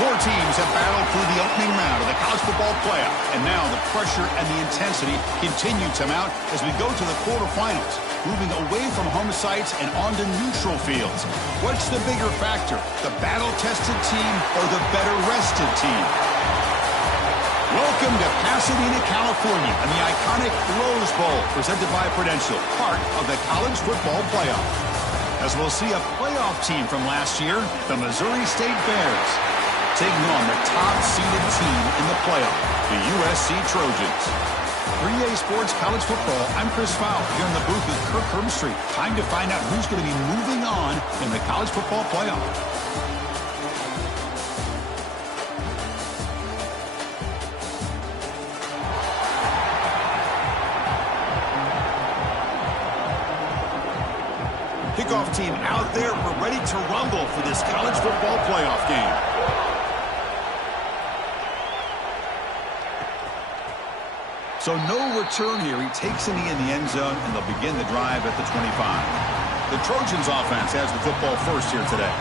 Four teams have battled through the opening round of the college football playoff, and now the pressure and the intensity continue to mount as we go to the quarterfinals, moving away from home sites and onto neutral fields. What's the bigger factor, the battle-tested team or the better-rested team? Welcome to Pasadena, California, and the iconic Rose Bowl, presented by Prudential, part of the college football playoff. As we'll see a playoff team from last year, the Missouri State Bears, taking on the top-seeded team in the playoff, the USC Trojans. 3A Sports College Football, I'm Chris Fowler, here in the booth with Kirk Herbstreit. Time to find out who's going to be moving on in the college football playoff. Kickoff team out there. We're ready to rumble for this college football playoff game. So no return here. He takes it in the end zone, and they'll begin the drive at the 25. The Trojans offense has the football first here today.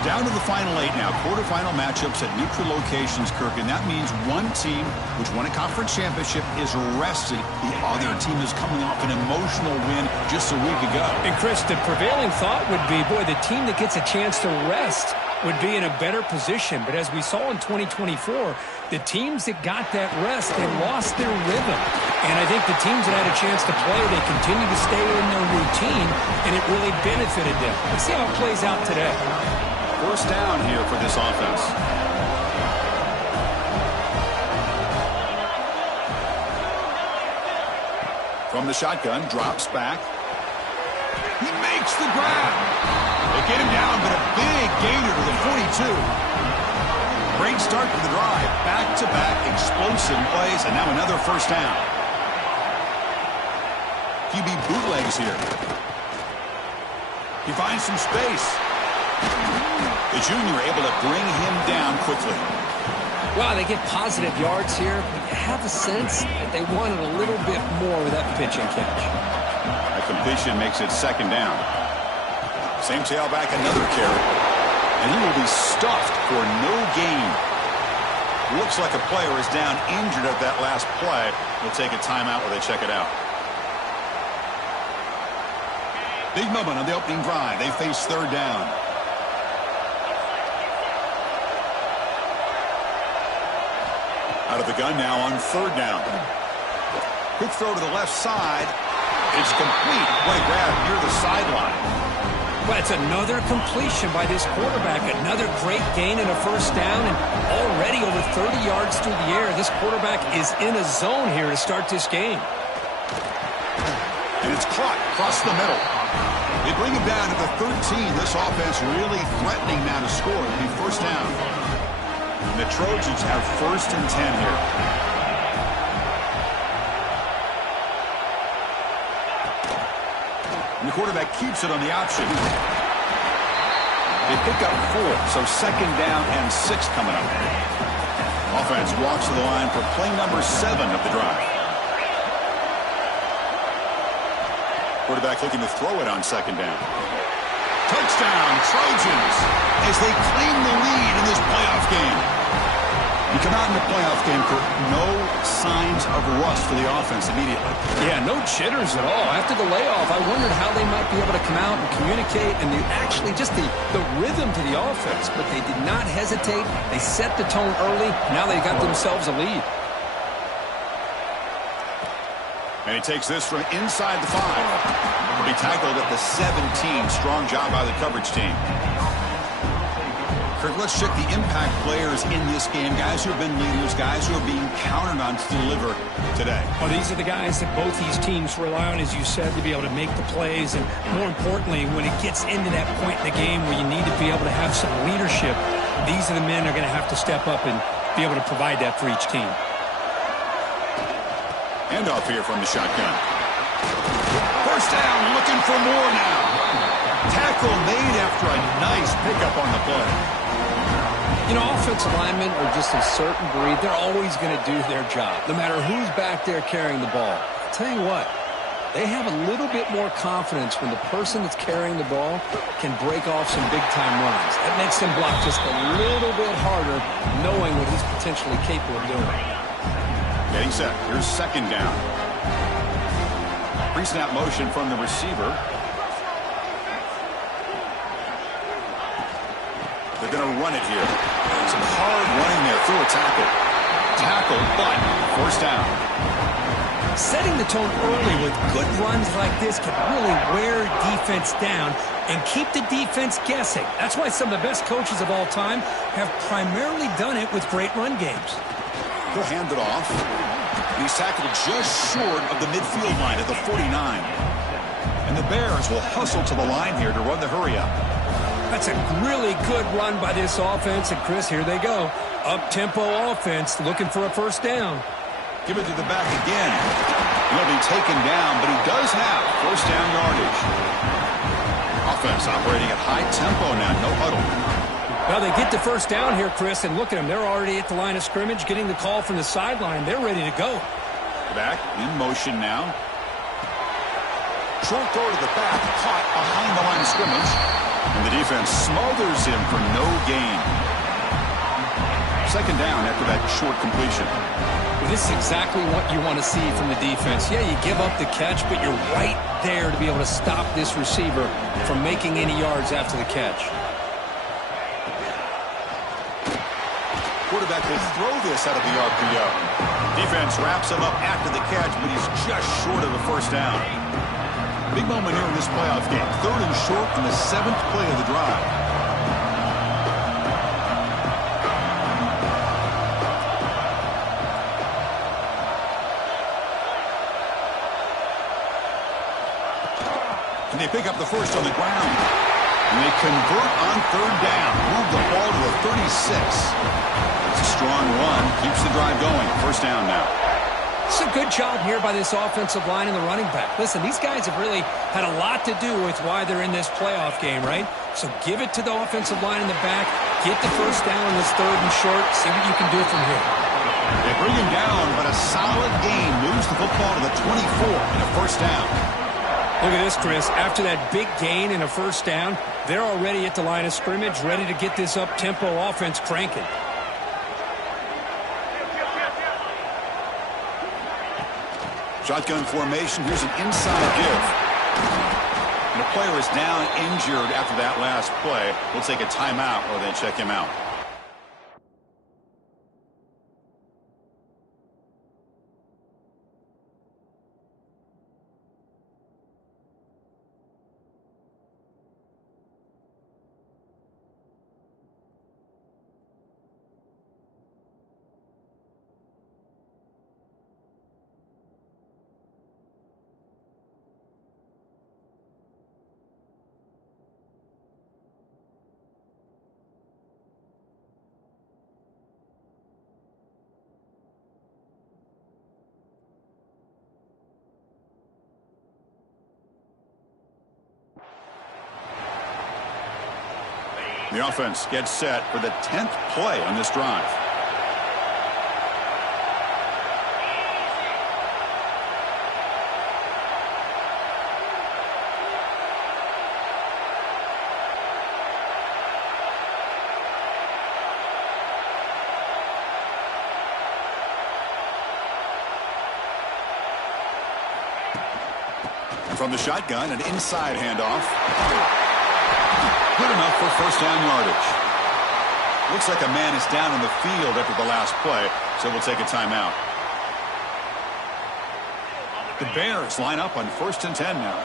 Down to the final 8 now. Quarterfinal matchups at neutral locations, Kirk, and that means one team which won a conference championship is rested. The other team is coming off an emotional win just a week ago. And, Chris, the prevailing thought would be, boy, the team that gets a chance to rest would be in a better position. But as we saw in 2024, the teams that got that rest, they lost their rhythm. And I think the teams that had a chance to play, they continue to stay in their routine, and it really benefited them. Let's see how it plays out today. First down here for this offense. From the shotgun, drops back. He makes the grab. They get him down, but a big gainer to the 42. Great start to the drive. Back-to-back explosive plays, and now another first down. QB bootlegs here. He finds some space. The junior able to bring him down quickly. Wow, they get positive yards here. But you have a sense that they wanted a little bit more with that pitch and catch. A completion makes it second down. Same tailback, another carry. And he will be stuffed for no gain. Looks like a player is down injured at that last play. We'll take a timeout while they check it out. Big moment on the opening drive. They face third down. Out of the gun now on third down. Quick throw to the left side. It's complete. What a grab near the sideline. Well, it's another completion by this quarterback. Another great gain and a first down, and already over 30 yards through the air. This quarterback is in a zone here to start this game. And it's caught across the middle. They bring him down to the 13. This offense really threatening now to score. It'll be first down. And the Trojans have first and 10 here. And the quarterback keeps it on the option. They pick up 4, so second down and 6 coming up. Offense walks to the line for play number 7 of the drive. Quarterback looking to throw it on second down. Touchdown, Trojans, as they claim the lead in this playoff game. You come out in the playoff game, Kirk, no signs of rust for the offense immediately. Yeah, no jitters at all. After the layoff, I wondered how they might be able to come out and communicate and actually just the rhythm to the offense. But they did not hesitate. They set the tone early. Now they got themselves a lead. And he takes this from inside the 5. He'll be tackled at the 17. Strong job by the coverage team. Kirk, let's check the impact players in this game. Guys who have been leaders, guys who are being counted on to deliver today. Oh, these are the guys that both these teams rely on, as you said, to be able to make the plays. And more importantly, when it gets into that point in the game where you need to be able to have some leadership, these are the men who are going to have to step up and be able to provide that for each team. Handoff here from the shotgun. First down, looking for more now. Tackle made after a nice pickup on the play. You know, offensive linemen are just a certain breed. They're always going to do their job, no matter who's back there carrying the ball. I'll tell you what, They have a little bit more confidence when the person that's carrying the ball can break off some big-time runs. That makes them block just a little bit harder, knowing what he's potentially capable of doing. Getting set. Here's second down. Pre-snap motion from the receiver. They're going to run it here. Some hard running there through a tackle. Tackle, but first down. Setting the tone early with good runs like this can really wear defense down and keep the defense guessing. That's why some of the best coaches of all time have primarily done it with great run games. He'll hand it off. He's tackled just short of the midfield line at the 49. And the Bears will hustle to the line here to run the hurry up. That's a really good run by this offense. And, Chris, here they go. Up-tempo offense looking for a first down. Give it to the back again. He'll be taken down, but he does have first down yardage. Offense operating at high tempo now, no huddle. Well, they get the first down here, Chris, and look at them. They're already at the line of scrimmage, getting the call from the sideline. They're ready to go. Back in motion now. Short throw to the back, caught behind the line of scrimmage. And the defense smothers him for no gain. Second down after that short completion. This is exactly what you want to see from the defense. Yeah, you give up the catch, but you're right there to be able to stop this receiver from making any yards after the catch. Quarterback will throw this out of the RPO. Defense wraps him up after the catch, but he's just short of the first down. Big moment here in this playoff game. Third and short in the 7th play of the drive. And they pick up the first on the ground. And they convert on third down. Move the ball to the 36. It's a strong run. Keeps the drive going. First down now. It's a good job here by this offensive line and the running back. Listen, these guys have really had a lot to do with why they're in this playoff game, right? So give it to the offensive line in the back. Get the first down in this third and short. See what you can do from here. They bring him down, but a solid gain moves the football to the 24 and a first down. Look at this, Chris. After that big gain and a first down, they're already at the line of scrimmage, ready to get this up-tempo offense cranking. Shotgun formation. Here's an inside give. And the player is down injured after that last play. We'll take a timeout or then check him out. The offense gets set for the 10th play on this drive. From the shotgun, an inside handoff. Good enough for first down yardage. Looks like a man is down in the field after the last play, so we'll take a timeout. The Bears line up on 1st and 10 now.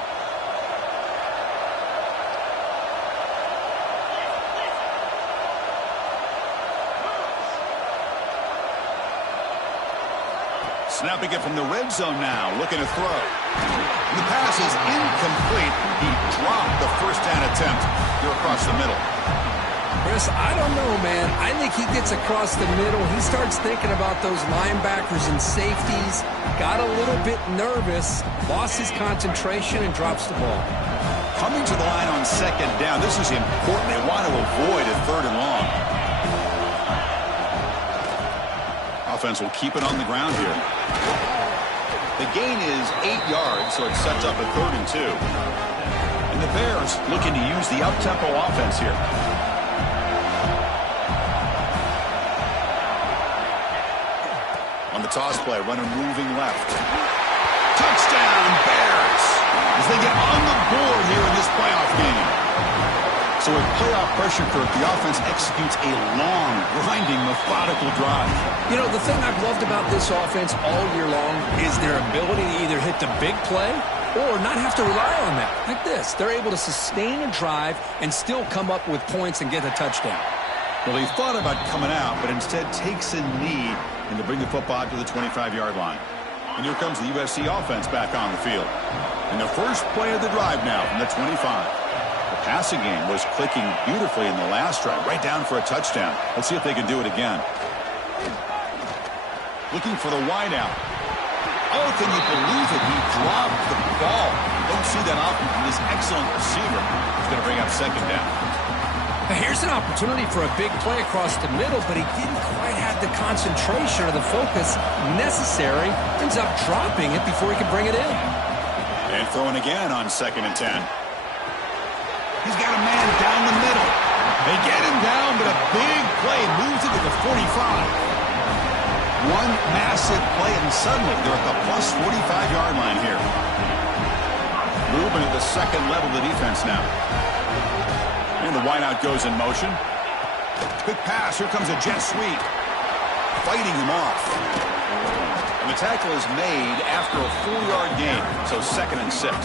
Snapping it from the red zone now, looking to throw. The pass is incomplete. He dropped the first down attempt here across the middle. Chris, I don't know, man. I think he gets across the middle. He starts thinking about those linebackers and safeties. Got a little bit nervous, lost his concentration, and drops the ball. Coming to the line on second down. This is important. They want to avoid a third and long. Offense will keep it on the ground here. The gain is 8 yards, so it sets up a 3rd and 2. And the Bears looking to use the up-tempo offense here. On the toss play, runner moving left. Touchdown, Bears! As they get on the board here in this playoff game. So with playoff pressure for the offense executes a long, grinding, methodical drive. You know, the thing I've loved about this offense all year long is their ability to either hit the big play or not have to rely on that. Like this, they're able to sustain a drive and still come up with points and get a touchdown. Well, he thought about coming out, but instead takes a knee and to bring the football to the 25-yard line. And here comes the USC offense back on the field. And the first play of the drive now from the 25. The passing game was clicking beautifully in the last drive, right down for a touchdown. Let's see if they can do it again. Looking for the wideout. Oh, can you believe it? He dropped the ball. You don't see that often from this excellent receiver. He's going to bring up 2nd down. Here's an opportunity for a big play across the middle, but he didn't quite have the concentration or the focus necessary. Ends up dropping it before he could bring it in. And throwing again on 2nd and 10. He's got a man down the middle. They get him down, but a big play moves it to the 45. One massive play, and suddenly they're at the plus 45-yard line here. Moving at the 2nd level of the defense now. And the wideout goes in motion. Quick pass. Here comes a jet sweep. Fighting him off. And the tackle is made after a 4-yard gain. So 2nd and 6.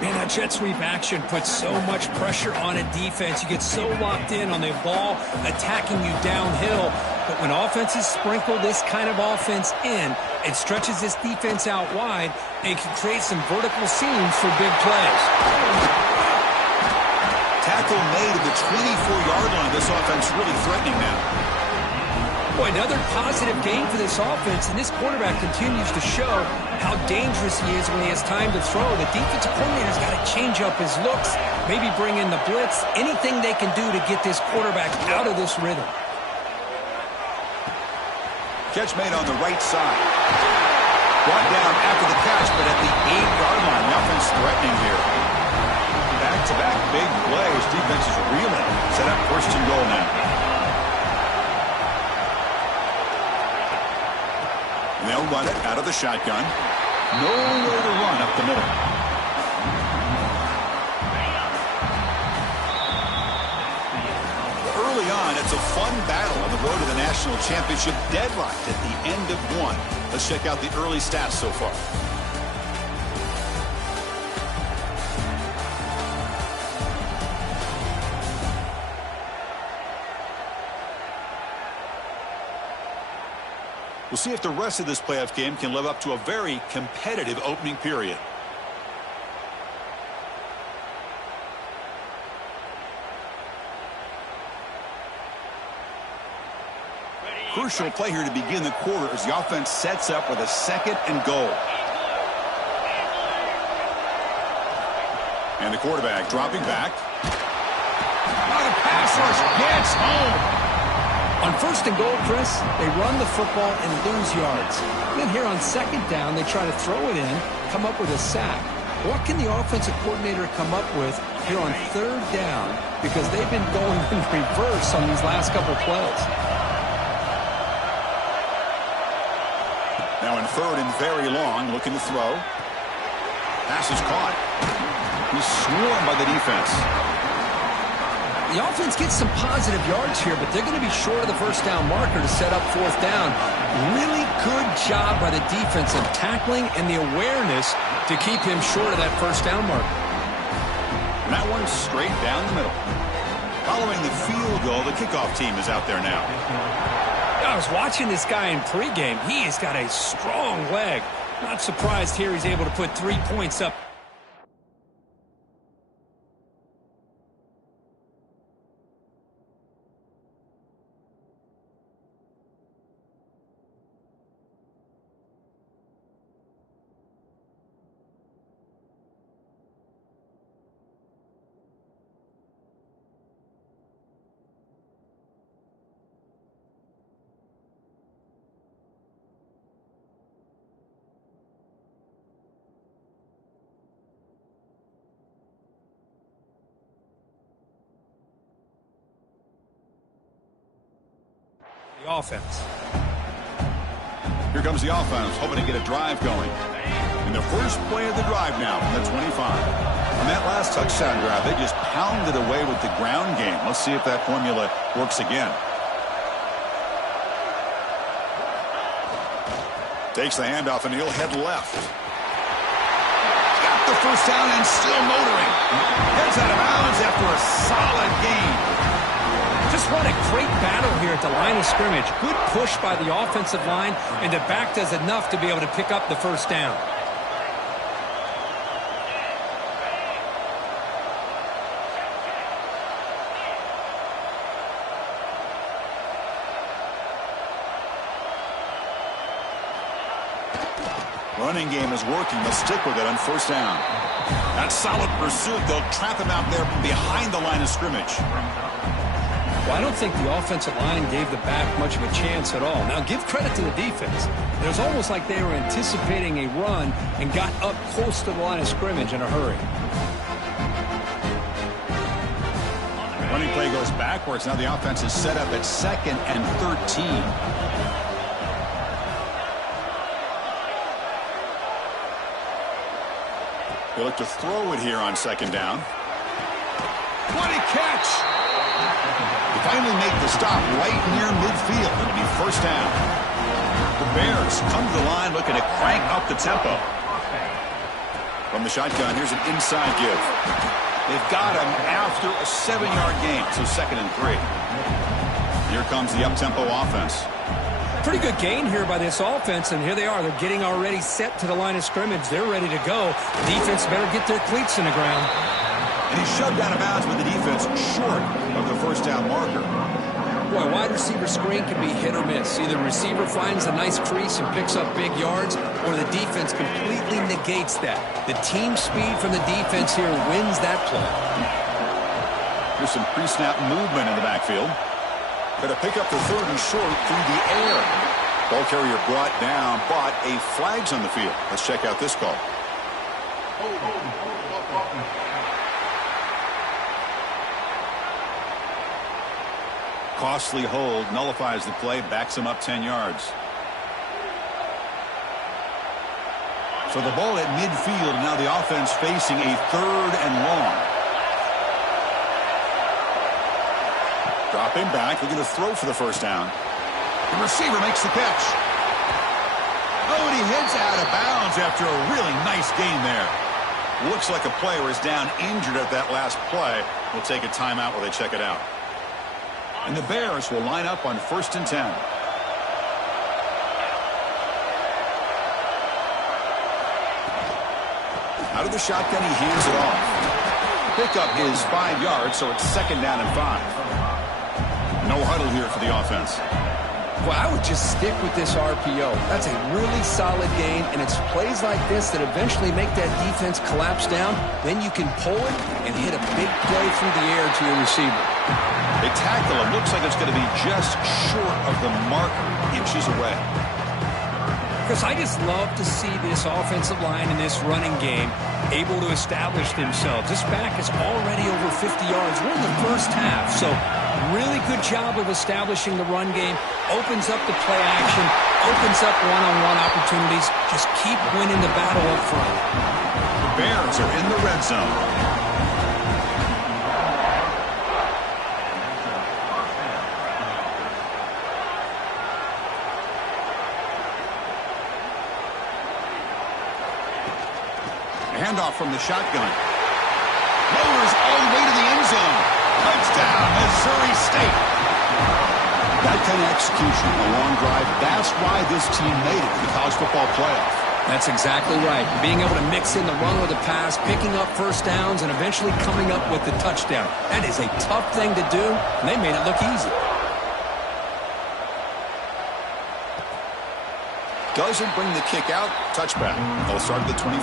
Man, that jet sweep action puts so much pressure on a defense. You get so locked in on the ball attacking you downhill. But when offenses sprinkle this kind of offense in, it stretches this defense out wide and can create some vertical seams for big plays. Tackle made at the 24-yard line. This offense really threatening now. Boy, another positive game for this offense, and this quarterback continues to show how dangerous he is when he has time to throw. The defensive coordinator's got to change up his looks, maybe bring in the blitz, anything they can do to get this quarterback out of this rhythm. Catch made on the right side. Brought down after the catch, but at the 8-yard line, the offense threatening here. Back-to-back big plays. Defense is reeling. Set up 1st and goal now. And they'll run it out of the shotgun. Nowhere to run up the middle. Early on, it's a fun battle on the road to the national championship, deadlocked at the end of 1. Let's check out the early stats so far. We'll see if the rest of this playoff game can live up to a very competitive opening period. Crucial play here to begin the quarter as the offense sets up with a 2nd and goal. And the quarterback dropping back. Now the pass rush gets home. On 1st and goal, Chris, they run the football and lose yards. Then here on 2nd down, they try to throw it in, come up with a sack. What can the offensive coordinator come up with here on 3rd down? Because they've been going in reverse on these last couple plays. Now in 3rd and very long, looking to throw. Pass is caught. He's swarmed by the defense. The offense gets some positive yards here, but they're going to be short of the 1st down marker to set up 4th down. Really good job by the defense of tackling and the awareness to keep him short of that 1st down marker. And that one's straight down the middle. Following the field goal, the kickoff team is out there now. I was watching this guy in pregame. He has got a strong leg. Not surprised here he's able to put 3 points up. offense. Here comes the offense, hoping to get a drive going. In the first play of the drive now from the 25. On that last touchdown drive, they just pounded away with the ground game. Let's see if that formula works again. Takes the handoff, and he'll head left. Got the first down and still motoring. Heads out of bounds after a solid gain. Just run a great battle here at the line of scrimmage. Good push by the offensive line, and the back does enough to be able to pick up the first down. Running game is working. They'll stick with it on first down. That's solid pursuit. They'll trap him out there behind the line of scrimmage. Well, I don't think the offensive line gave the back much of a chance at all. Now, give credit to the defense. It was almost like they were anticipating a run and got up close to the line of scrimmage in a hurry. Running play goes backwards. Now the offense is set up at 2nd and 13. They look to throw it here on 2nd down. What a catch! They finally make the stop right near midfield. It'll be first down. The Bears come to the line looking to crank up the tempo. From the shotgun, here's an inside give. They've got him after a 7-yard gain, so 2nd and 3. Here comes the up-tempo offense. Pretty good gain here by this offense, and here they are. They're getting already set to the line of scrimmage. They're ready to go. Defense better get their cleats in the ground. And he's shoved out of bounds with the defense short of the first down marker. Boy, wide receiver screen can be hit or miss. Either the receiver finds a nice crease and picks up big yards, or the defense completely negates that. The team speed from the defense here wins that play. Here's some pre-snap movement in the backfield. Going to pick up the 3rd and short through the air. Ball carrier brought down, but a flag's on the field. Let's check out this call. Costly hold, nullifies the play, backs him up 10 yards. So the ball at midfield, now the offense facing a 3rd and long. Dropping back, looking to throw for the first down. The receiver makes the catch. Oh, and he heads out of bounds after a really nice gain there. Looks like a player is down injured at that last play. We'll take a timeout while they check it out. And the Bears will line up on 1st and 10. Out of the shotgun, he hands it off. Pickup is 5 yards, so it's 2nd down and 5. No huddle here for the offense. Well, I would just stick with this RPO. That's a really solid game, and it's plays like this that eventually make that defense collapse down. Then you can pull it and hit a big play through the air to your receiver. They tackle him. Looks like it's going to be just short of the marker, inches away. Because I just love to see this offensive line in this running game able to establish themselves. This back is already over 50 yards. We're in the first half, so really good job of establishing the run game. Opens up the play action, opens up one-on-one opportunities. Just keep winning the battle up front. The Bears are in the red zone. Handoff from the shotgun. Motors all the way to the end zone. Touchdown, Missouri State. That kind of execution, a long drive, that's why this team made it to the college football playoff. That's exactly right. Being able to mix in the run with the pass, picking up first downs, and eventually coming up with the touchdown. That is a tough thing to do, and they made it look easy. Doesn't bring the kick out. Touchback. They'll start at the 25.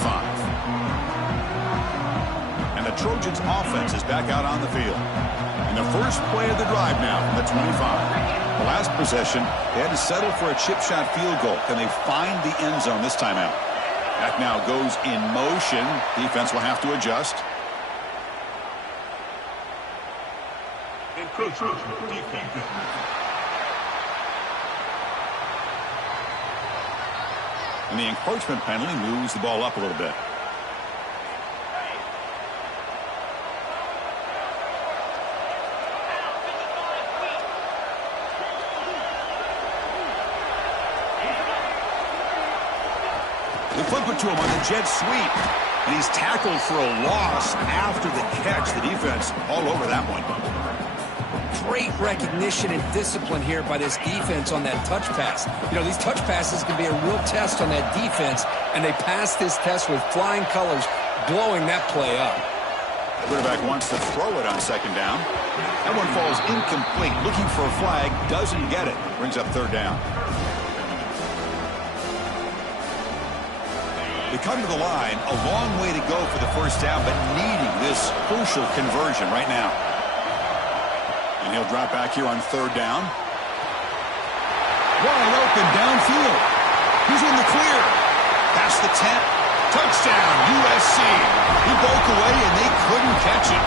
And the Trojans' offense is back out on the field. In the first play of the drive now from the 25. The last possession, they had to settle for a chip shot field goal. Can they find the end zone this time out? That now goes in motion. Defense will have to adjust. And the encroachment penalty moves the ball up a little bit. They flip it to him on the jet sweep. And he's tackled for a loss after the catch. The defense all over that one. Great recognition and discipline here by this defense on that touch pass. You know, these touch passes can be a real test on that defense, and they passed this test with flying colors, blowing that play up. The quarterback wants to throw it on second down. That one falls incomplete. Looking for a flag, doesn't get it. Brings up third down. They come to the line, a long way to go for the first down, but needing this crucial conversion right now. And he'll drop back here on third down. Wide open downfield. He's in the clear. Past the 10. Touchdown, USC. He broke away and they couldn't catch it.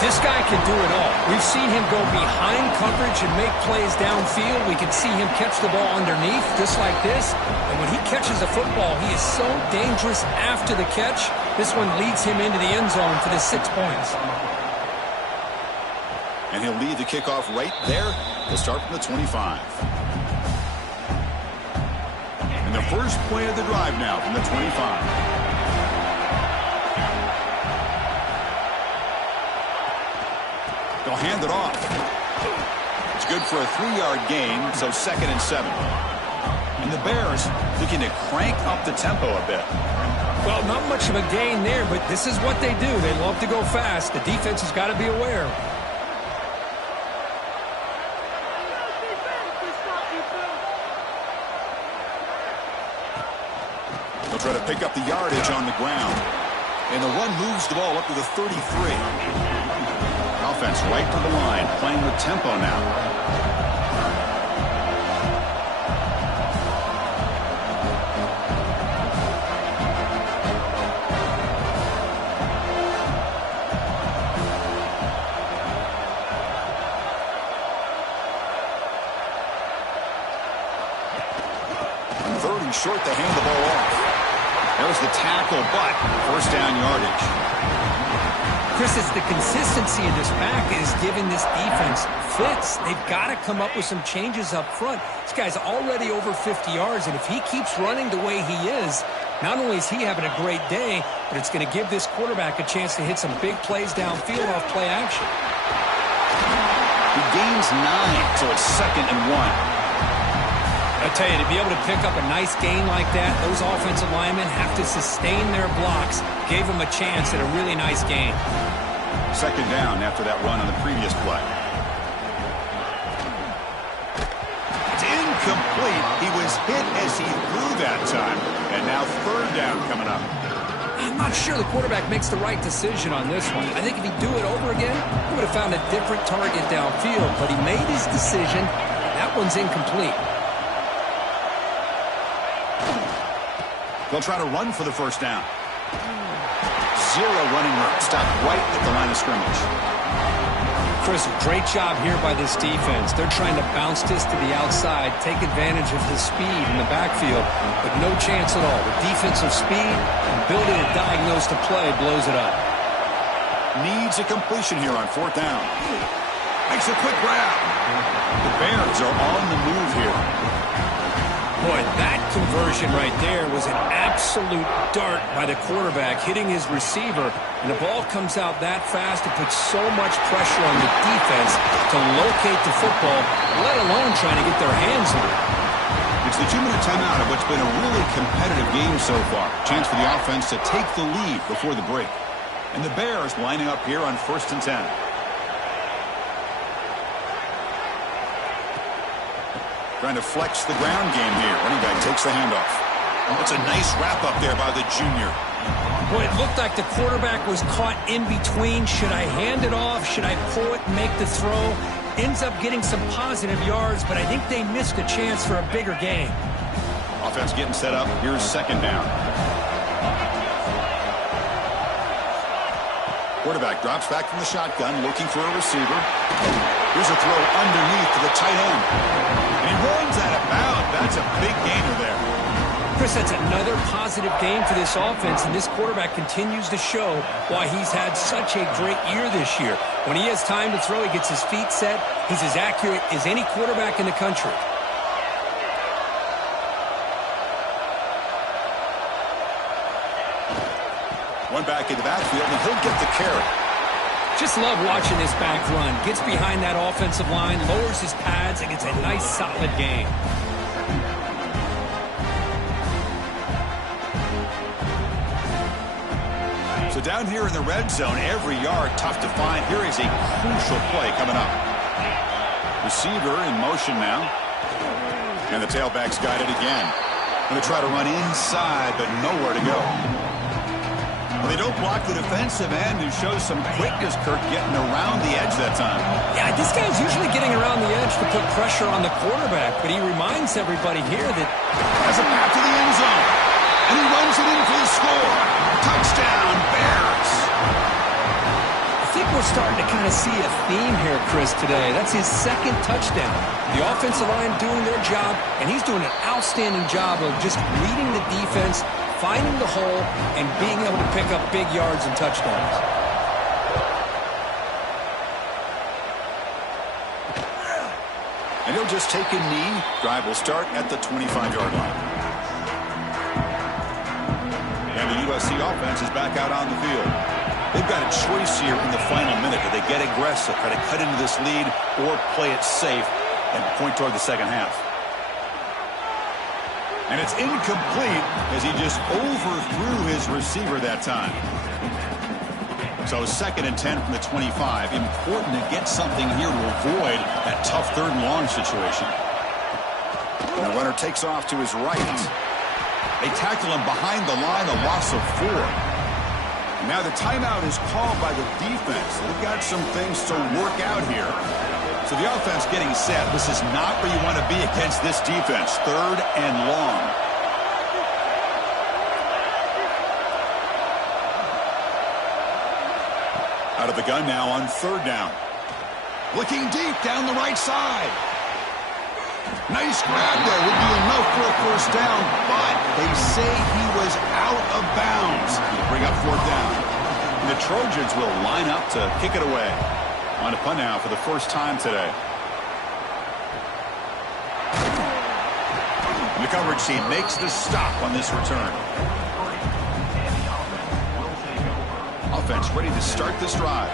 This guy can do it all. We've seen him go behind coverage and make plays downfield. We can see him catch the ball underneath just like this. And when he catches a football, he is so dangerous after the catch. This one leads him into the end zone for the 6 points. And he'll lead the kickoff right there. He'll start from the 25. And the first play of the drive now from the 25. They'll hand it off. It's good for a 3-yard gain, so 2nd and 7. And the Bears looking to crank up the tempo a bit. Well, not much of a gain there, but this is what they do. They love to go fast. The defense has got to be aware. They'll try to pick up the yardage on the ground. And the run moves the ball up to the 33. Offense right to the line, playing with tempo now. On third and short, they hand the ball off. There's the tackle, but first down yardage. Chris, it's the consistency of this back is giving this defense fits. They've got to come up with some changes up front. This guy's already over 50 yards, and if he keeps running the way he is, not only is he having a great day, but it's going to give this quarterback a chance to hit some big plays downfield off play action. He gains 9, so it's 2nd and 1. I tell you, to be able to pick up a nice gain like that, those offensive linemen have to sustain their blocks. Gave them a chance at a really nice gain. 2nd down after that run on the previous play. It's incomplete. He was hit as he threw that time. And now 3rd down coming up. I'm not sure the quarterback makes the right decision on this one. I think if he'd do it over again, he would have found a different target downfield. But he made his decision. That one's incomplete. They'll try to run for the first down. 0 running room. Stopped right at the line of scrimmage. Chris, great job here by this defense. They're trying to bounce this to the outside, take advantage of his speed in the backfield, but no chance at all. The defensive speed and ability to diagnose the play blows it up. Needs a completion here on 4th down. Makes a quick grab. The Bears are on the move here. Boy, that conversion right there was an absolute dart by the quarterback, hitting his receiver, and the ball comes out that fast. It puts so much pressure on the defense to locate the football, let alone trying to get their hands on it. It's the 2-minute timeout of what's been a really competitive game so far. Chance for the offense to take the lead before the break. And the Bears lining up here on 1st and 10. Trying to flex the ground game here. Running back takes the handoff. It's a nice wrap up there by the junior. Boy, it looked like the quarterback was caught in between. Should I hand it off? Should I pull it and make the throw? Ends up getting some positive yards, but I think they missed a chance for a bigger gain. Offense getting set up. Here's 2nd down. Quarterback drops back from the shotgun, looking for a receiver. Here's a throw underneath to the tight end. And he runs out of bounds. That's a big gainer there. Chris, that's another positive game for this offense, and this quarterback continues to show why he's had such a great year this year. When he has time to throw, he gets his feet set. He's as accurate as any quarterback in the country. One back in the backfield, and he'll get the carry. Just love watching this back run. Gets behind that offensive line, lowers his pads, and gets a nice, solid gain. So down here in the red zone, every yard tough to find. Here is a crucial play coming up. Receiver in motion now. And the tailback's got it again. Going to try to run inside, but nowhere to go. Well, they don't block the defensive end, who shows some quickness, Kirk, getting around the edge that time. Yeah, this guy's usually getting around the edge to put pressure on the quarterback, but he reminds everybody here that... Has a path to the end zone, and he runs it in for the score. Touchdown, Bears! I think we're starting to kind of see a theme here, Chris, today. That's his second touchdown. The offensive line doing their job, and he's doing an outstanding job of just reading the defense, finding the hole, and being able to pick up big yards and touchdowns. And he'll just take a knee. Drive will start at the 25-yard line. And the USC offense is back out on the field. They've got a choice here in the final minute. Do they get aggressive, try to cut into this lead, or play it safe and point toward the second half? And it's incomplete as he just overthrew his receiver that time. So 2nd and 10 from the 25. Important to get something here to avoid that tough 3rd and long situation. And the runner takes off to his right. They tackle him behind the line, a loss of 4. And now the timeout is called by the defense. They've got some things to work out here. So the offense getting set. This is not where you want to be against this defense. 3rd and long. Out of the gun now on 3rd down. Looking deep down the right side. Nice grab there. Would be enough for a 1st down, but they say he was out of bounds. He'll bring up 4th down. And the Trojans will line up to kick it away. On a punt now for the first time today. And the coverage team makes the stop on this return. Offense ready to start this drive.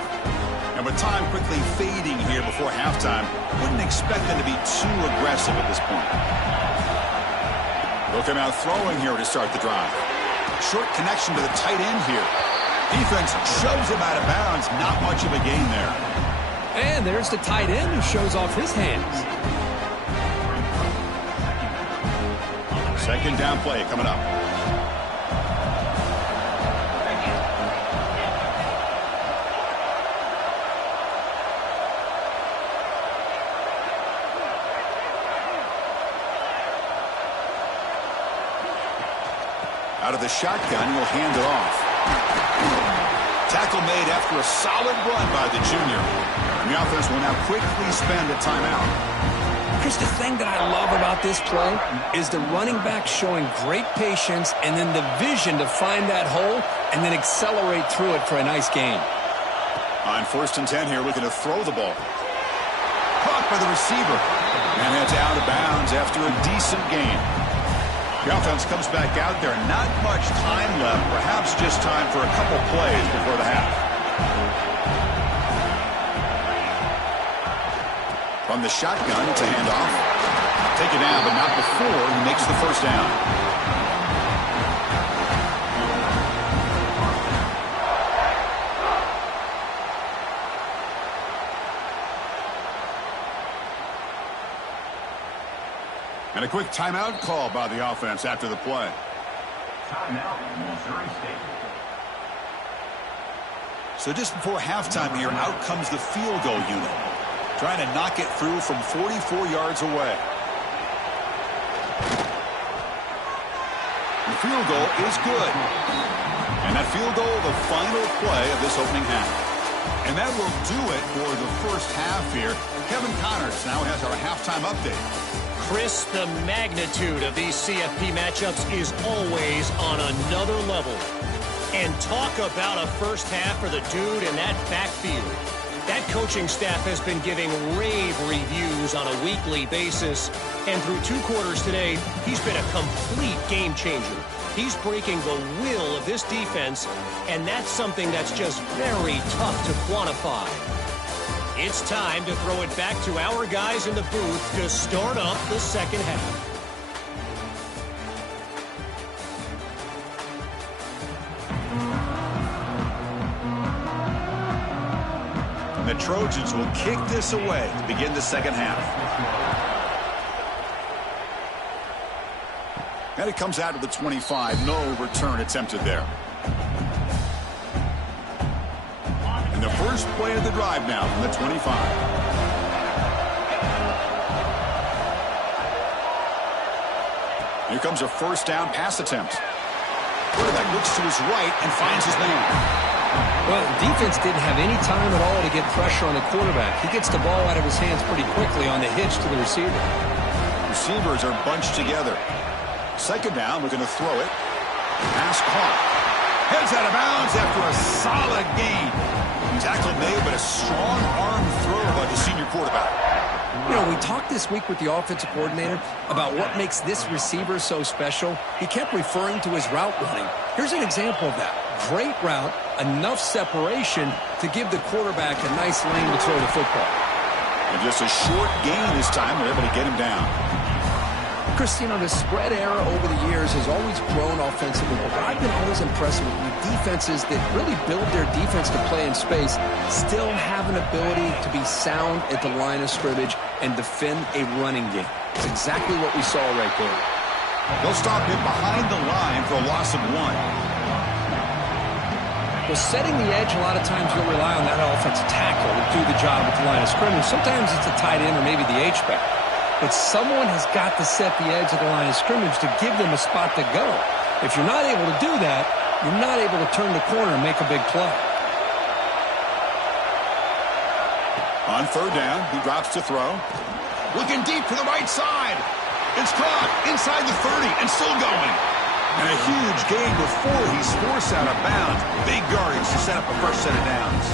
And with time quickly fading here before halftime, wouldn't expect them to be too aggressive at this point. They'll come out throwing here to start the drive. Short connection to the tight end here. Defense shoves him out of bounds. Not much of a gain there. And there's the tight end who shows off his hands. 2nd down play coming up. Out of the shotgun, he'll hand it off. Tackle made after a solid run by the junior. And the offense will now quickly spend a timeout. Chris, the thing that I love about this play is the running back showing great patience and then the vision to find that hole and then accelerate through it for a nice gain. On 1st and 10 here, looking to throw the ball. Caught by the receiver. And heads out of bounds after a decent gain. The offense comes back out there. Not much time left. Perhaps just time for a couple plays before the half. From the shotgun to hand off. Take it down, but not before he makes the 1st down. And a quick timeout call by the offense after the play. Timeout, Missouri State. So just before halftime here, out comes the field goal unit. Trying to knock it through from 44 yards away. The field goal is good. And that field goal, the final play of this opening half. And that will do it for the first half here. Kevin Connors now has our halftime update. Chris, the magnitude of these CFP matchups is always on another level. And talk about a first half for the dude in that backfield. That coaching staff has been giving rave reviews on a weekly basis. And through 2 quarters today, he's been a complete game changer. He's breaking the will of this defense, and that's something that's just very tough to quantify. It's time to throw it back to our guys in the booth to start up the second half. The Trojans will kick this away to begin the second half. And it comes out of the 25. No return attempted there. And the first play of the drive now from the 25. Here comes a first down pass attempt. Quarterback looks to his right and finds his man. Well, defense didn't have any time at all to get pressure on the quarterback. He gets the ball out of his hands pretty quickly on the hitch to the receiver. Receivers are bunched together. Second down, we're going to throw it. Pass caught. Heads out of bounds after a solid gain. Tackle made, but a strong arm throw by the senior quarterback. You know, we talked this week with the offensive coordinator about what makes this receiver so special. He kept referring to his route running. Here's an example of that. Great route, enough separation to give the quarterback a nice lane to throw the football. And just a short gain this time, they're able to get him down. Chris, you know, the spread era over the years has always grown offensively, but I've been always impressed with defenses that really build their defense to play in space, still have an ability to be sound at the line of scrimmage and defend a running game. It's exactly what we saw right there. They'll stop him behind the line for a loss of 1. Well, setting the edge, a lot of times you'll rely on that offensive tackle to do the job at the line of scrimmage. Sometimes it's a tight end or maybe the H-back. But someone has got to set the edge of the line of scrimmage to give them a spot to go. If you're not able to do that, you're not able to turn the corner and make a big play. On third down, he drops to throw. Looking deep to the right side. It's caught inside the 30 and still going. And a huge gain before he's forced out of bounds. Big yardage to set up a first set of downs.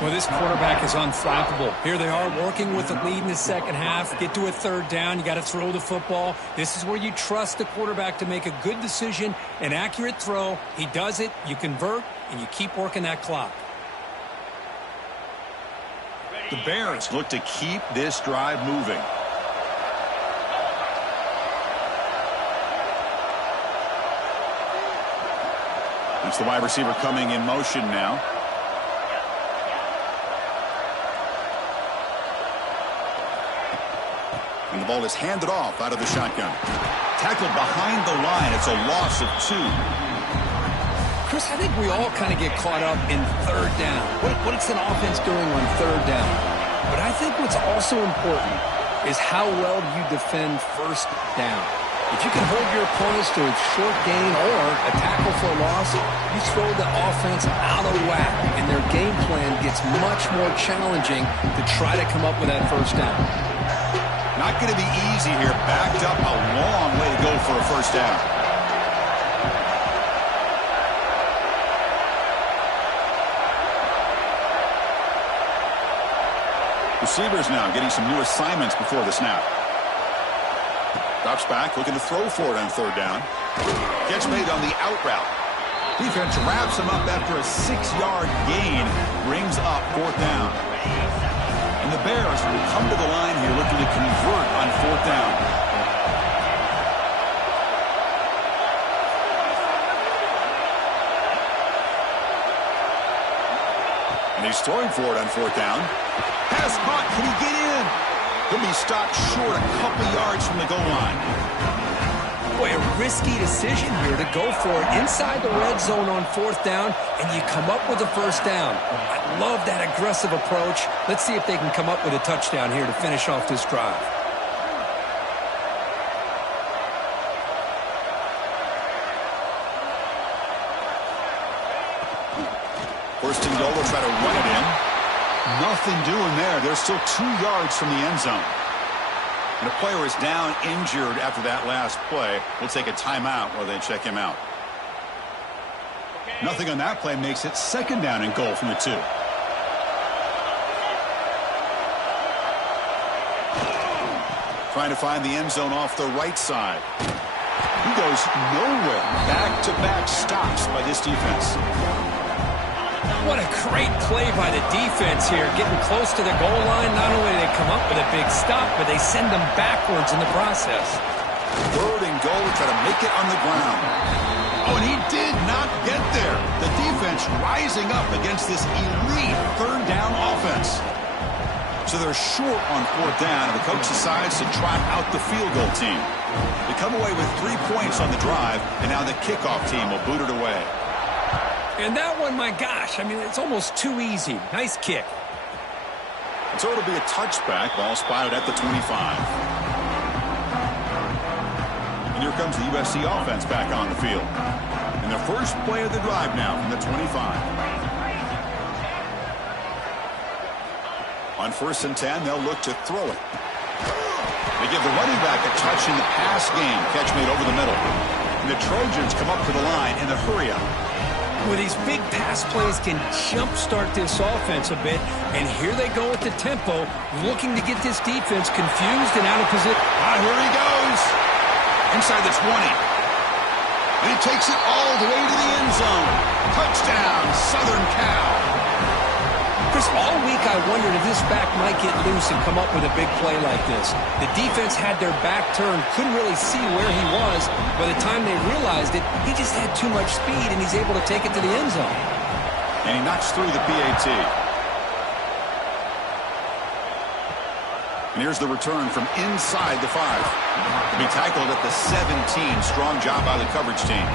Well, this quarterback is unflappable. Here they are working with a lead in the second half. Get to a third down. You got to throw the football. This is where you trust the quarterback to make a good decision, an accurate throw. He does it, you convert, and you keep working that clock. The Bears look to keep this drive moving. It's the wide receiver coming in motion now. And the ball is handed off out of the shotgun. Tackled behind the line. It's a loss of 2. Chris, I think we all kind of get caught up in third down. What is an offense doing on third down? But I think what's also important is how well you defend first down. If you can hold your opponents to a short gain or a tackle for a loss, you throw the offense out of whack, and their game plan gets much more challenging to try to come up with that first down. Not going to be easy here. Backed up a long way to go for a first down. Receivers now getting some new assignments before the snap. Drops back, looking to throw for it on third down. Gets made on the out route. Defense wraps him up after a 6-yard gain. Brings up fourth down. And the Bears will come to the line here looking to convert on fourth down. And he's throwing for it on fourth down. Pass caught. Can he get in? He'll be stopped short a couple yards from the goal line. Boy, a risky decision here to go for it inside the red zone on fourth down, and you come up with a first down. I love that aggressive approach. Let's see if they can come up with a touchdown here to finish off this drive. First and goal, will try to run it in. Nothing doing there. They're still 2 yards from the end zone. And a player is down injured after that last play. We'll take a timeout while they check him out. Okay. Nothing on that play makes it 2nd down and goal from the 2. Trying to find the end zone off the right side. He goes nowhere. Back-to-back stops by this defense. What a great play by the defense here. Getting close to the goal line. Not only do they come up with a big stop, but they send them backwards in the process. 3rd and goal to try to make it on the ground. Oh, and he did not get there. The defense rising up against this elite 3rd down offense. So they're short on 4th down, and the coach decides to trot out the field goal team. They come away with 3 points on the drive, and now the kickoff team will boot it away. And that one, my gosh, I mean, it's almost too easy. Nice kick. And so it'll be a touchback. Ball spotted at the 25. And here comes the USC offense back on the field. And the first play of the drive now from the 25. On 1st and 10, they'll look to throw it. They give the running back a touch in the pass game. Catch made over the middle. And the Trojans come up to the line in the hurry-up. Well, these big pass plays can jumpstart this offense a bit. And here they go with the tempo, looking to get this defense confused and out of position. Ah, here he goes. Inside the 20. And he takes it all the way to the end zone. Touchdown, Southern Cal. Chris, all week I wondered if this back might get loose and come up with a big play like this. The defense had their back turned, couldn't really see where he was. By the time they realized it, he just had too much speed, and he's able to take it to the end zone. And he knocks through the PAT. And here's the return from inside the 5. To be tackled at the 17. Strong job by the coverage team.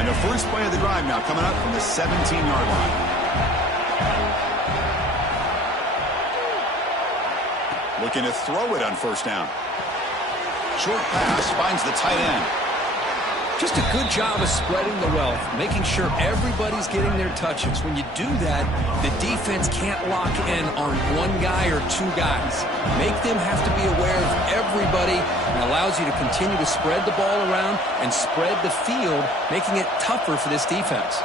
And the first play of the drive now coming up from the 17-yard line. Looking to throw it on 1st down. Short pass finds the tight end. Just a good job of spreading the wealth, making sure everybody's getting their touches. When you do that, the defense can't lock in on 1 guy or 2 guys. Make them have to be aware of everybody, and allows you to continue to spread the ball around and spread the field, making it tougher for this defense.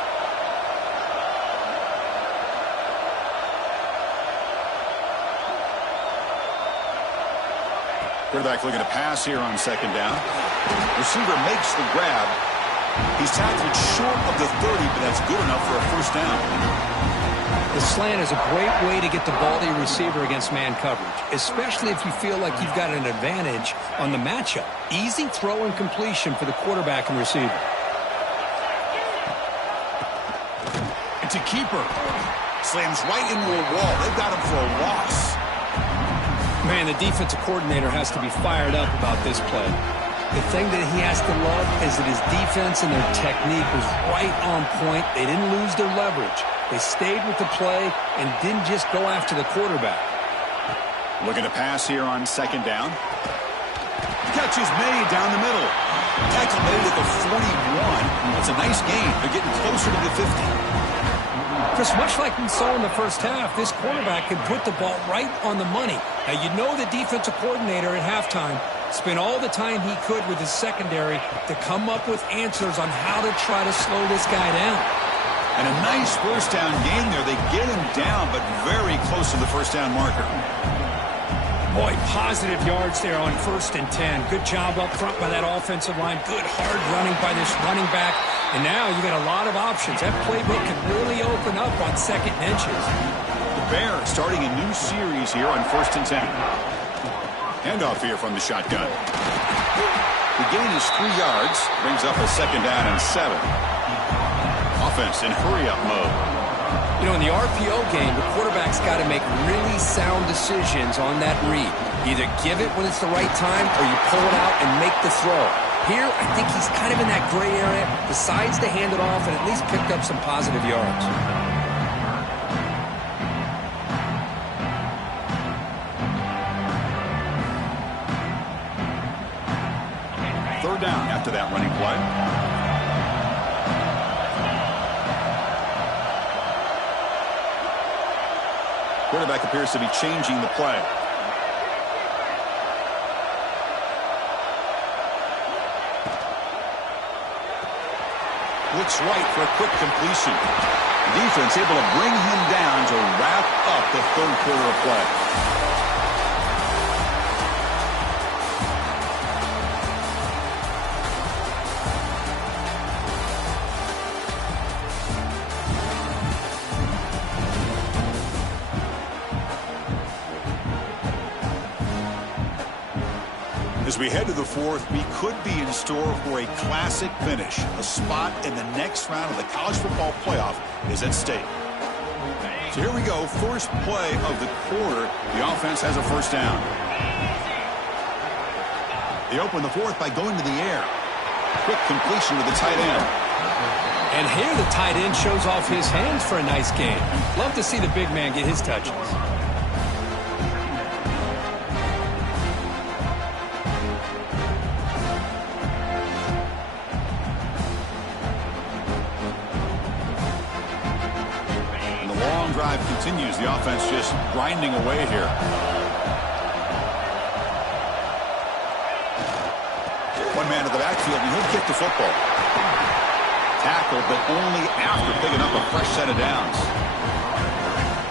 Quarterback looking to pass here on 2nd down. Receiver makes the grab. He's tackled short of the 30, but that's good enough for a 1st down. The slant is a great way to get the ball to your receiver against man coverage, especially if you feel like you've got an advantage on the matchup. Easy throw and completion for the quarterback and receiver. It's a keeper. Slams right into a wall. They've got him for a loss. Man, the defensive coordinator has to be fired up about this play. The thing that he has to love is that his defense and their technique was right on point. They didn't lose their leverage. They stayed with the play and didn't just go after the quarterback. Looking to pass here on 2nd down. Catch is made down the middle. Tackle made at the 41. That's a nice gain. They're getting closer to the 50. Chris, much like we saw in the first half, this quarterback can put the ball right on the money. Now, you know the defensive coordinator at halftime spent all the time he could with his secondary to come up with answers on how to try to slow this guy down. And a nice 1st down gain there. They get him down, but very close to the 1st down marker. Boy, positive yards there on 1st and 10. Good job up front by that offensive line. Good hard running by this running back. And now you got a lot of options. That playbook can really open up on 2nd and inches. The Bears starting a new series here on 1st and 10. Handoff here from the shotgun. The gain is 3 yards. Brings up a 2nd down and 7. Offense in hurry-up mode. You know, in the RPO game, the quarterback's got to make really sound decisions on that read. Either give it when it's the right time or you pull it out and make the throw. Here, I think he's kind of in that gray area, decides to hand it off and at least picked up some positive yards. 3rd down after that running play. Quarterback appears to be changing the play. Looks right for a quick completion. The defense able to bring him down to wrap up the third quarter of play. As we head to the fourth, we could be in store for a classic finish. A spot in the next round of the college football playoff is at stake. So here we go. First play of the quarter. The offense has a first down. They open the fourth by going to the air. Quick completion to the tight end. And here the tight end shows off his hands for a nice game. Love to see the big man get his touches. Continues. The offense just grinding away here. One man to the backfield, and he'll get the football. Tackled, but only after picking up a fresh set of downs.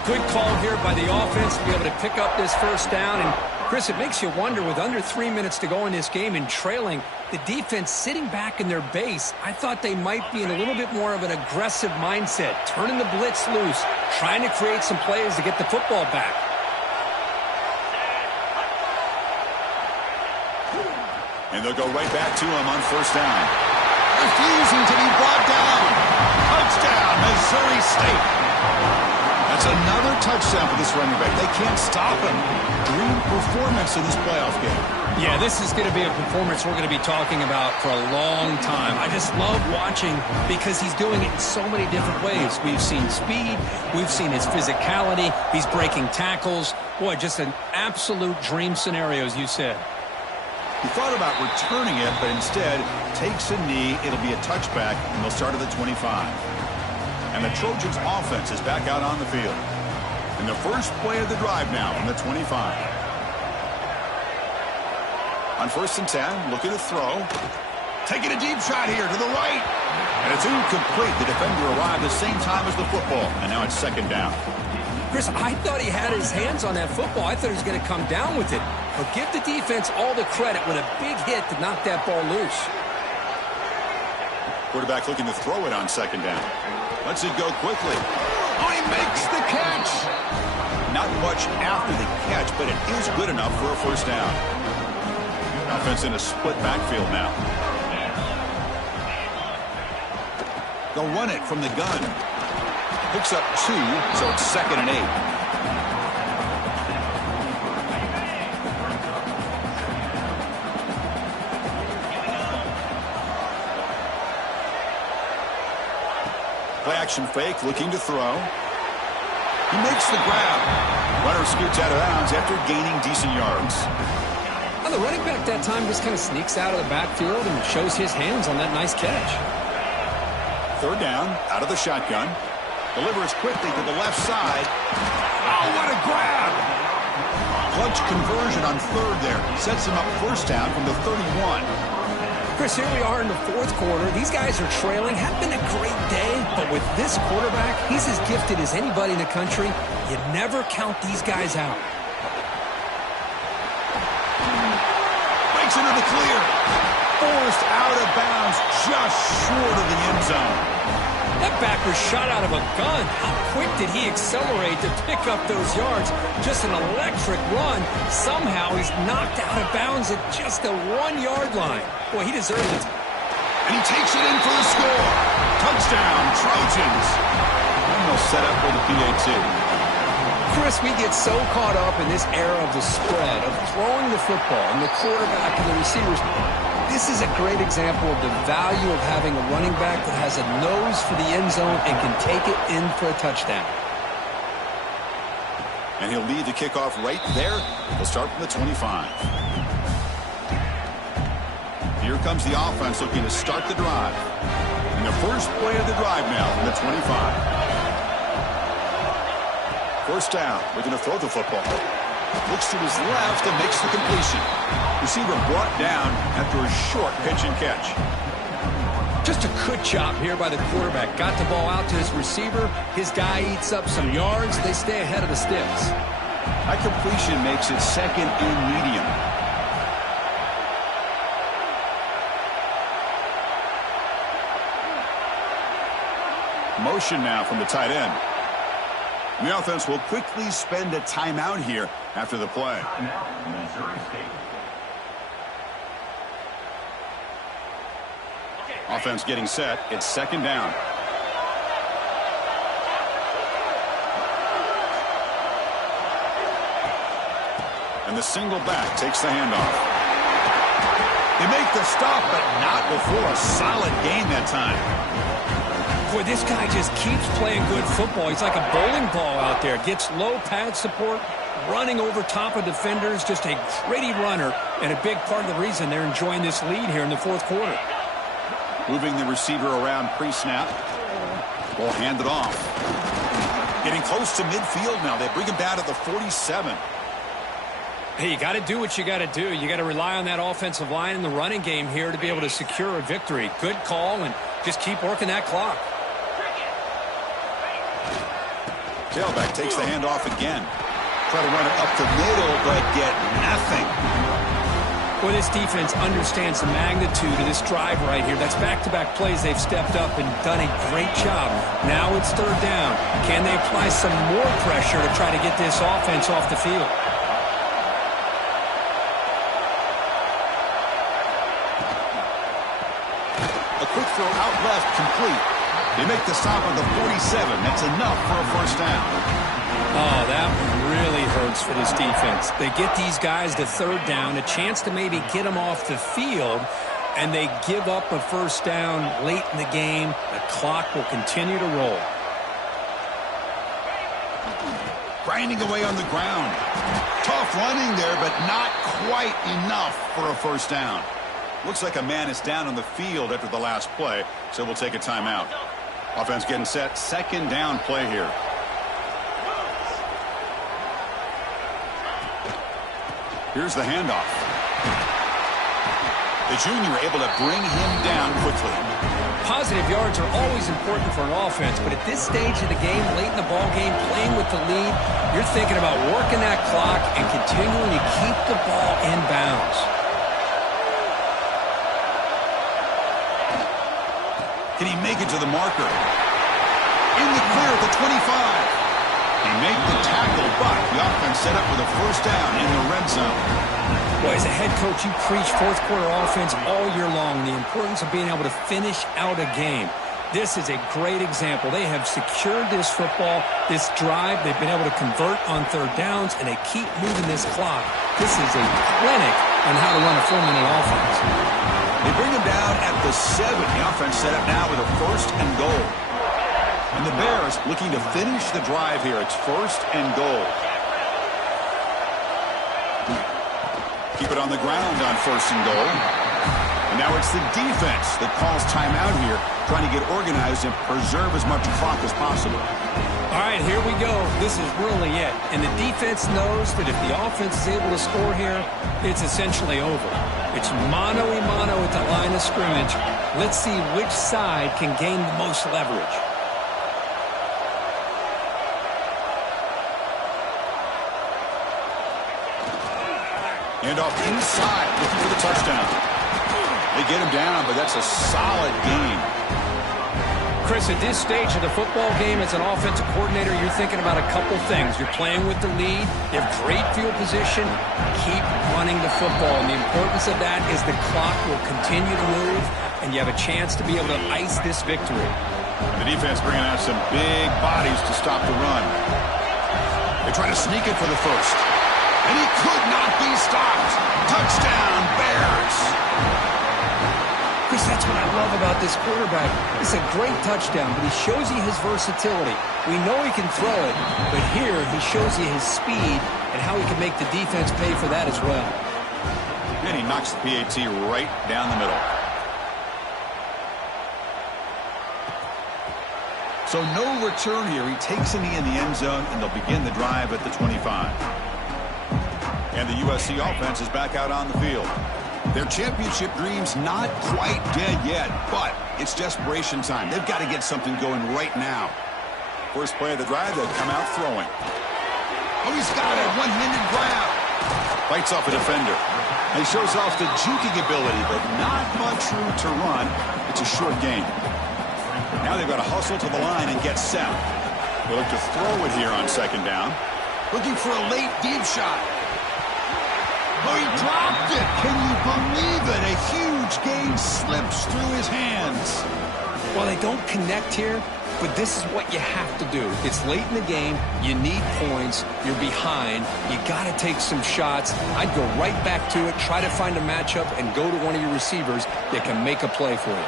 Good call here by the offense to be able to pick up this first down. And, Chris, it makes you wonder, with under 3 minutes to go in this game and trailing, the defense sitting back in their base, I thought they might be in a little bit more of an aggressive mindset, turning the blitz loose, trying to create some plays to get the football back. And they'll go right back to him on first down. Refusing to be brought down. Touchdown, Missouri State. That's another touchdown for this running back. They can't stop him. Dream performance in this playoff game. Yeah, this is going to be a performance we're going to be talking about for a long time. I just love watching because he's doing it in so many different ways. We've seen speed. We've seen his physicality. He's breaking tackles. Boy, just an absolute dream scenario, as you said. He thought about returning it, but instead takes a knee. It'll be a touchback, and they'll start at the 25. And the Trojans' offense is back out on the field. And the first play of the drive now from the 25. On first and 10, looking to throw. Taking a deep shot here to the right. And it's incomplete. The defender arrived the same time as the football. And now it's second down. Chris, I thought he had his hands on that football. I thought he was going to come down with it. But give the defense all the credit with a big hit to knock that ball loose. Quarterback looking to throw it on second down. Lets it go quickly. Oh, he makes the catch. Not much after the catch, but it is good enough for a first down. Offense in a split backfield now. They'll run it from the gun. Picks up 2, so it's 2nd and 8. Play action fake, looking to throw. He makes the grab. Runner scoots out of bounds after gaining decent yards. Well, the running back that time just kind of sneaks out of the backfield and shows his hands on that nice catch. Third down, out of the shotgun. Delivers quickly to the left side. Oh, what a grab! Clutch conversion on third there. Sets him up first down from the 31. Chris, here we are in the fourth quarter. These guys are trailing. Hadn't been a great day, but with this quarterback, he's as gifted as anybody in the country. You never count these guys out. Breaks into the clear. Forced out of bounds, just short of the end zone. That back was shot out of a gun. How quick did he accelerate to pick up those yards? Just an electric run. Somehow he's knocked out of bounds at just the 1-yard line. Boy, he deserved it. And he takes it in for the score. Touchdown, Trojans. And they'll set up for the PAT. Chris, we get so caught up in this era of the spread, of throwing the football, and the quarterback and the receivers. This is a great example of the value of having a running back that has a nose for the end zone and can take it in for a touchdown. And he'll lead the kickoff right there. He'll start from the 25. Here comes the offense looking to start the drive. And the first play of the drive now from the 25. First down. We're going to throw the football. Looks to his left and makes the completion. Receiver brought down after a short pitch and catch. Just a good job here by the quarterback. Got the ball out to his receiver. His guy eats up some yards. They stay ahead of the sticks. That completion makes it second and medium. Motion now from the tight end. The offense will quickly spend a timeout here after the play. Offense getting set. It's second down. And the single back takes the handoff. They make the stop, but not before a solid gain that time. Boy, this guy just keeps playing good football. He's like a bowling ball out there. Gets low pad support, running over top of defenders. Just a gritty runner, and a big part of the reason they're enjoying this lead here in the fourth quarter. Moving the receiver around pre-snap. Ball handed off. Getting close to midfield now. They bring him down to the 47. Hey, you got to do what you got to do. You got to rely on that offensive line in the running game here to be able to secure a victory. Good call, and just keep working that clock. Tailback takes the handoff again. Try to run it up the middle, but get nothing. Well, this defense understands the magnitude of this drive right here. That's back-to-back plays. They've stepped up and done a great job. Now it's third down. Can they apply some more pressure to try to get this offense off the field? A quick throw out left, complete. They make the stop on the 47. That's enough for a first down. Oh, that one really hurts for this defense. They get these guys to third down, a chance to maybe get them off the field, and they give up a first down late in the game. The clock will continue to roll. Grinding away on the ground. Tough running there, but not quite enough for a first down. Looks like a man is down on the field after the last play, so we'll take a timeout. Offense getting set. Second down play here. Here's the handoff. The junior able to bring him down quickly. Positive yards are always important for an offense, but at this stage of the game, late in the ball game, playing with the lead, you're thinking about working that clock and continuing to keep the ball in bounds. Can he make it to the marker? In the clear at the 25. He made the tackle, but the offense set up with a first down in the red zone. Boy, as a head coach, you preach fourth quarter offense all year long. The importance of being able to finish out a game. This is a great example. They have secured this football, this drive. They've been able to convert on third downs, and they keep moving this clock. This is a clinic on how to run a four-minute offense. They bring him down at the 7. The offense set up now with a first and goal. And the Bears looking to finish the drive here. It's first and goal. Keep it on the ground on first and goal. And now it's the defense that calls timeout here, trying to get organized and preserve as much clock as possible. All right, here we go. This is really it. And the defense knows that if the offense is able to score here, it's essentially over. It's mano-a-mano at the line of scrimmage. Let's see which side can gain the most leverage. And off inside, looking for the touchdown. They get him down, but that's a solid gain. Chris, at this stage of the football game, as an offensive coordinator, you're thinking about a couple things. You're playing with the lead. You have great field position. Keep running the football. And the importance of that is the clock will continue to move, and you have a chance to be able to ice this victory. The defense bringing out some big bodies to stop the run. They try to sneak it for the first. And he could not be stopped. Touchdown, Bears. Chris, that's what I love about this quarterback. It's a great touchdown, but he shows you his versatility. We know he can throw it, but here he shows you his speed and how he can make the defense pay for that as well. And he knocks the PAT right down the middle. So no return here. He takes a knee in the end zone, and they'll begin the drive at the 25. And the USC offense is back out on the field. Their championship dreams not quite dead yet, but it's desperation time. They've got to get something going right now. First play of the drive, they'll come out throwing. Oh, he's got it. One-handed grab. Fights off a defender. He shows off the juking ability, but not much room to run. It's a short game. Now they've got to hustle to the line and get set. They look to throw it here on second down. Looking for a late deep shot. Oh, he dropped it. Can you believe it? A huge gain slips through his hands. Well, they don't connect here, but this is what you have to do. It's late in the game. You need points. You're behind. You got to take some shots. I'd go right back to it, try to find a matchup, and go to one of your receivers that can make a play for you.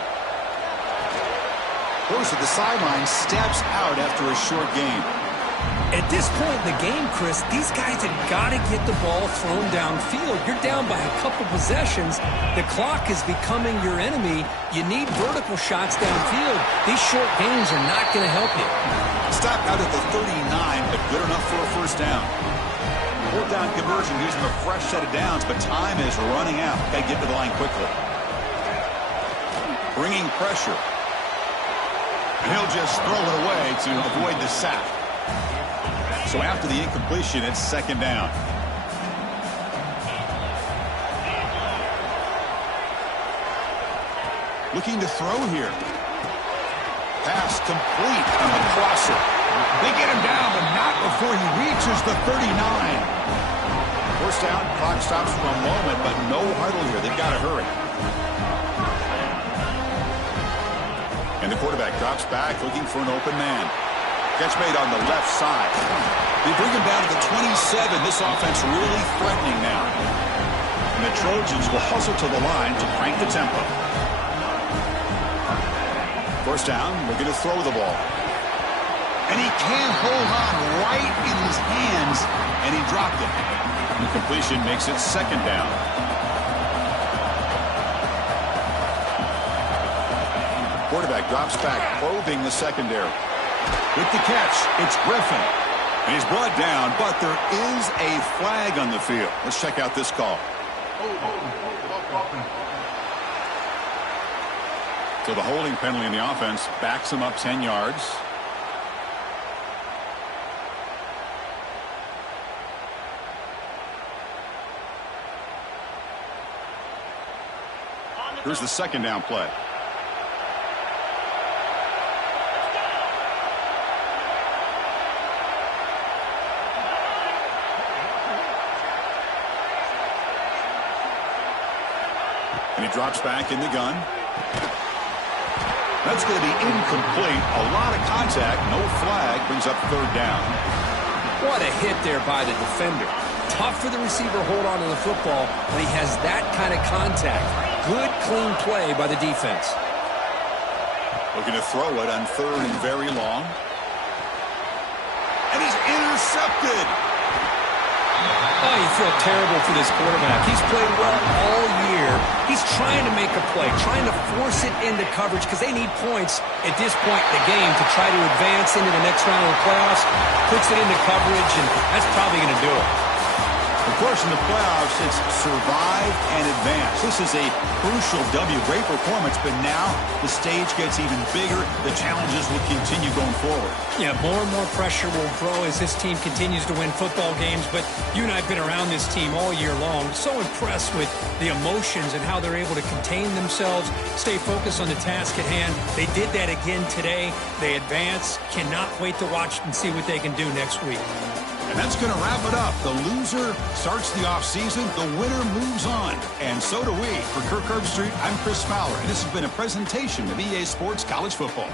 Goes to the sideline, steps out after a short game. At this point in the game, Chris, these guys have got to get the ball thrown downfield. You're down by a couple possessions. The clock is becoming your enemy. You need vertical shots downfield. These short gains are not going to help you. Stop out at the 39, but good enough for a first down. Fourth down conversion gives them a fresh set of downs, but time is running out. Got to get to the line quickly. Bringing pressure. And he'll just throw it away to avoid the sack. So after the incompletion, it's second down. Looking to throw here. Pass complete on the crosser. They get him down, but not before he reaches the 39. First down, clock stops for a moment, but no huddle here. They've got to hurry. And the quarterback drops back, looking for an open man. Catch made on the left side. They bring him down to the 27. This offense really threatening now. And the Trojans will hustle to the line to crank the tempo. First down, we're going to throw the ball. And he can't hold on right in his hands, and he dropped it. Incompletion makes it second down. Quarterback drops back, probing the secondary. With the catch, it's Griffin. And he's brought down, but there is a flag on the field. Let's check out this call. So the holding penalty in the offense backs him up 10 yards. Here's the second down play. And he drops back in the gun. That's going to be incomplete. A lot of contact. No flag. Brings up third down. What a hit there by the defender. Tough for the receiver to hold on to the football when he has that kind of contact. Good, clean play by the defense. Looking to throw it on third and very long. And he's intercepted. Oh, you feel terrible for this quarterback. He's played well all year. He's trying to make a play, trying to force it into coverage because they need points at this point in the game to try to advance into the next round of the playoffs. Puts it into coverage, and that's probably going to do it. Of course, in the playoffs, it's survive and advance. This is a crucial W. Great performance, but now the stage gets even bigger. The challenges will continue going forward. Yeah, more and more pressure will grow as this team continues to win football games, but you and I have been around this team all year long. So impressed with the emotions and how they're able to contain themselves, stay focused on the task at hand. They did that again today. They advance. Cannot wait to watch and see what they can do next week. And that's going to wrap it up. The loser starts the offseason. The winner moves on. And so do we. For Kirk Herbstreit, I'm Chris Fowler. And this has been a presentation of EA Sports College Football.